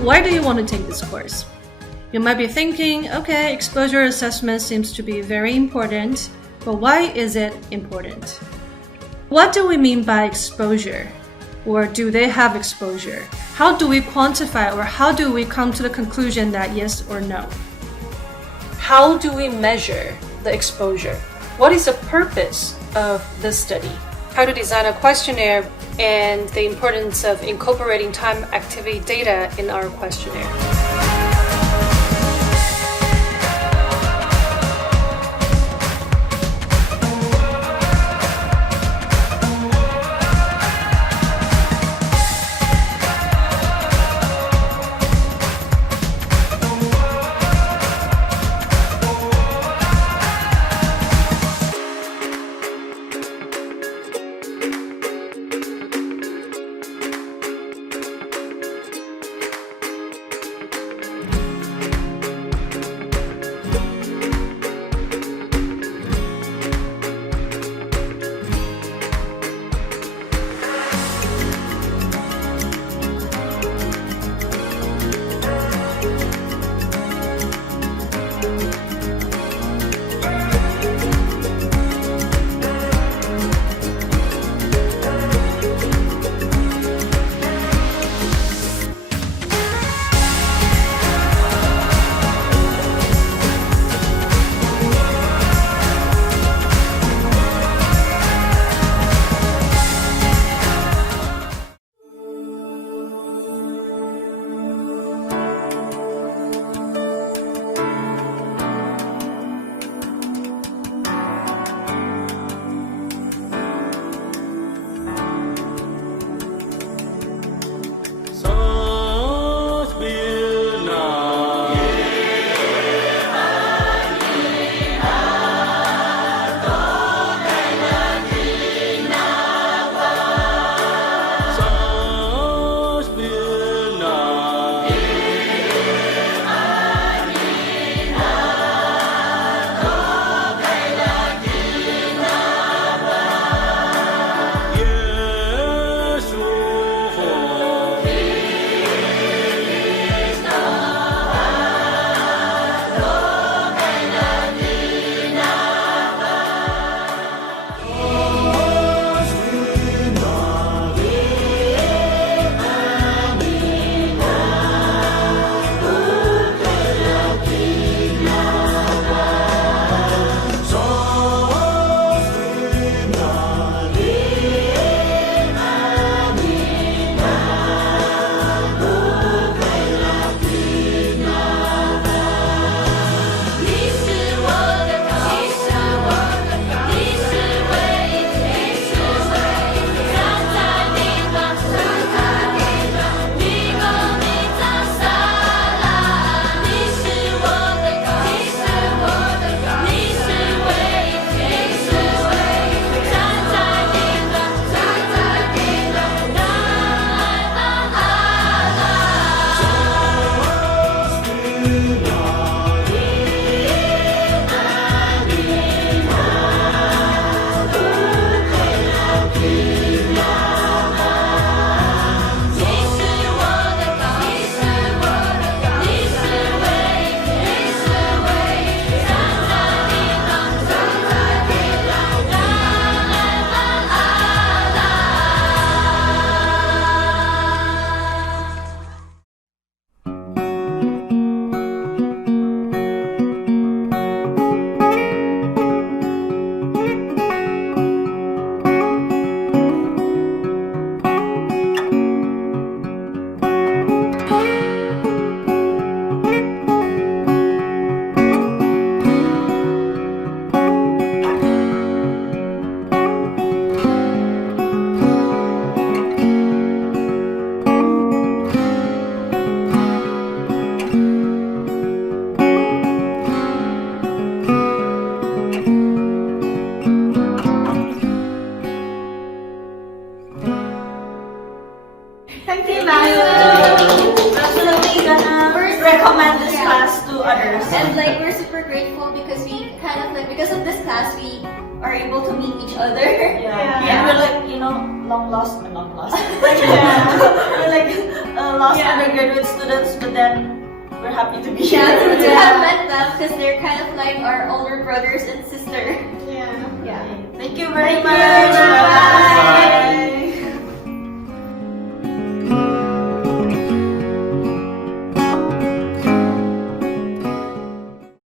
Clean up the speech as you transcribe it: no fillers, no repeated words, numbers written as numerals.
why do you want to take this course? You might be thinking, okay, exposure assessment seems to be very important, but why is it important? What do we mean by exposure? Or do they have exposure? How do we quantify, or how do we come to the conclusion that yes or no? How do we measure the exposure? What is the purpose of this study? How to design a questionnaire and the importance of incorporating time activity data in our questionnaire. recommend this class to others. And like we're super grateful because we kind of like because of this class we are able to meet each other. Yeah. And we're like, long lost. Like, we're like lost undergraduate students, but then we're happy to be here. To have met them because they're kind of like our older brothers and sister. Yeah. Yeah. Thank you very much. Bye.